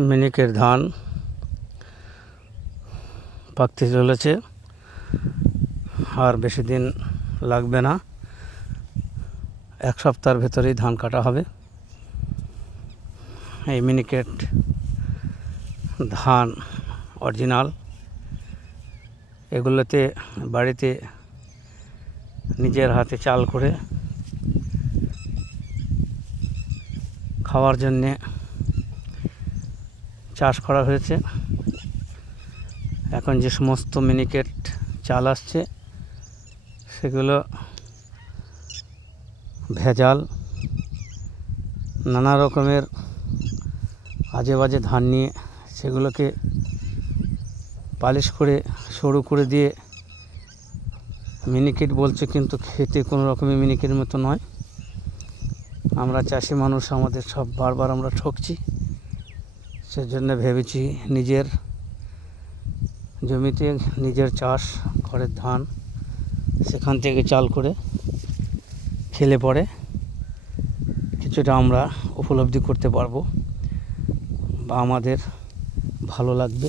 মিনিকের ধান পাকতে চলেছে। আর বেশি দিন লাগবে না। এক সপ্তাহের ভেতরেই ধান কাটা হবে। এই মিনিকেট ধান অরিজিনাল। এগুলোতে বাড়িতে নিজের হাতে চাল করে খাওয়ার জন্যে চাষ করা হয়েছে। এখন যে সমস্ত মিনিকেট চাল আসছে, সেগুলো ভেজাল, নানা রকমের আজে বাজে ধান নিয়ে সেগুলোকে পালিশ করে, সরু করে দিয়ে মিনিকেট বলছে কিন্তু খেতে কোনো রকমের মিনিকেটের মতো নয়। আমরা চাষি মানুষ, আমাদের সব বারবার আমরা ঠকছি। সেজন্য ভেবেছি নিজের জমিতে নিজের চাষ, ঘরের ধান সেখান থেকে চাল করে খেলে পরে কিছুটা আমরা উপলব্ধি করতে পারব বা আমাদের ভালো লাগবে।